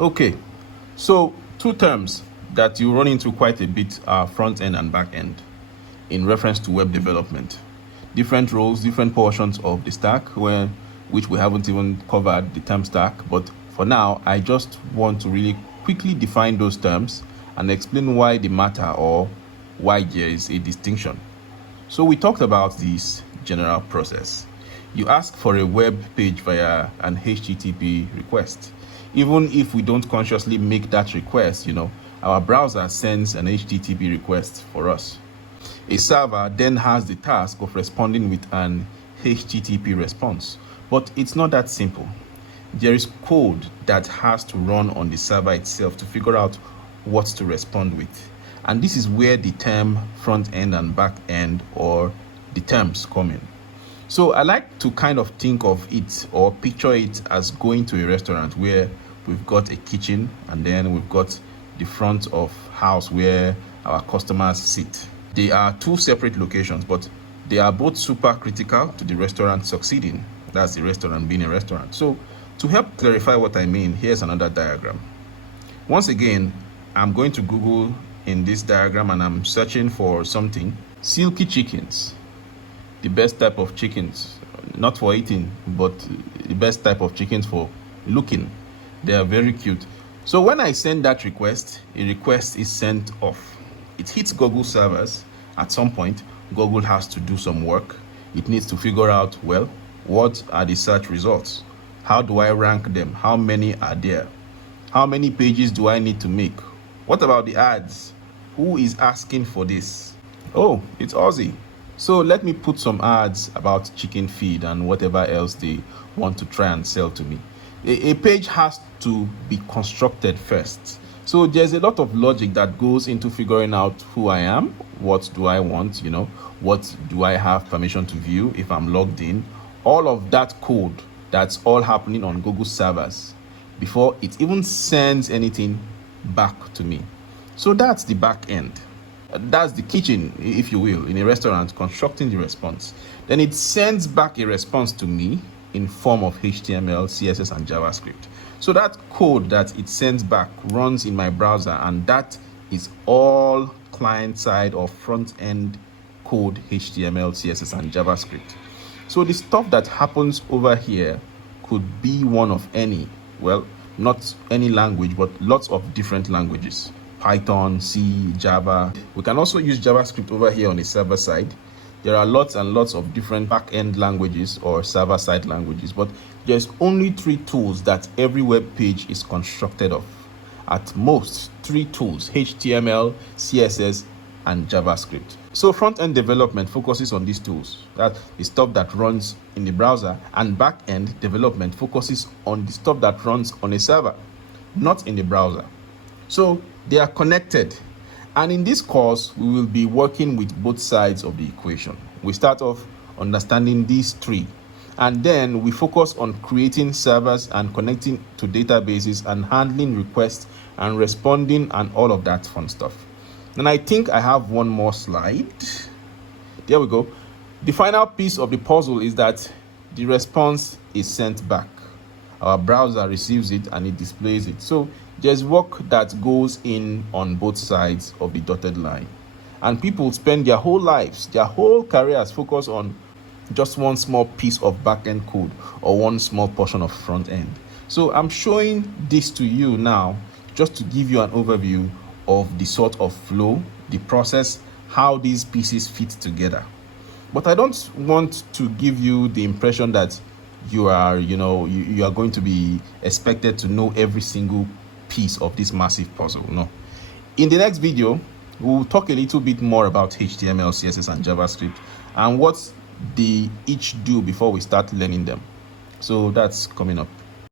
Okay, so two terms that you run into quite a bit are front end and back end in reference to web development. Different roles, different portions of the stack, which we haven't even covered the term stack, but for now, I just want to really quickly define those terms and explain why they matter or why there is a distinction. So we talked about this general process. You ask for a web page via an HTTP request. Even if we don't consciously make that request, our browser sends an HTTP request for us. A server then has the task of responding with an HTTP response. But it's not that simple. There is code that has to run on the server itself to figure out what to respond with. And this is where the term front end and back end, or the terms, come in. So I like to kind of think of it or picture it as going to a restaurant where we've got a kitchen and then we've got the front of house where our customers sit. They are two separate locations, but they are both super critical to the restaurant succeeding. That's the restaurant being a restaurant. So to help clarify what I mean, here's another diagram. Once again, I'm going to Google in this diagram and I'm searching for something. Silky chickens, the best type of chickens, not for eating, but the best type of chickens for looking. They are very cute. So when I send that request, a request is sent off. It hits Google servers. At some point, Google has to do some work. It needs to figure out, well, what are the search results? How do I rank them? How many are there? How many pages do I need to make? What about the ads? Who is asking for this? Oh, it's Aussie. So let me put some ads about chicken feed and whatever else they want to try and sell to me. A page has to be constructed first. So there's a lot of logic that goes into figuring out who I am, what do I want, what do I have permission to view if I'm logged in. All of that code, that's all happening on Google servers before it even sends anything back to me. So that's the back end. That's the kitchen, if you will, in a restaurant, constructing the response. Then it sends back a response to me in form of HTML, CSS, and JavaScript. So that code that it sends back runs in my browser, and that is all client-side or front-end code, HTML, CSS, and JavaScript. So the stuff that happens over here could be one of any, well, not any language, but lots of different languages. Python, C, Java. We can also use JavaScript over here on the server side. There are lots and lots of different back-end languages or server-side languages, but there's only 3 tools that every web page is constructed of. At most, 3 tools: HTML, CSS, and JavaScript. So front-end development focuses on these tools. That's the stuff that runs in the browser, and back-end development focuses on the stuff that runs on a server, not in the browser. So they are connected. And in this course, we will be working with both sides of the equation. We start off understanding these 3, and then we focus on creating servers and connecting to databases and handling requests and responding and all of that fun stuff. And I think I have one more slide. There we go. The final piece of the puzzle is that the response is sent back. Our browser receives it and it displays it. So there's work that goes in on both sides of the dotted line. And people spend their whole lives, their whole careers focus on just one small piece of back-end code or one small portion of front end. So I'm showing this to you now just to give you an overview of the sort of flow, the process, how these pieces fit together. But I don't want to give you the impression that you are going to be expected to know every single piece of this massive puzzle. No. In the next video, we'll talk a little bit more about HTML, CSS, and JavaScript and what they each do before we start learning them. So that's coming up.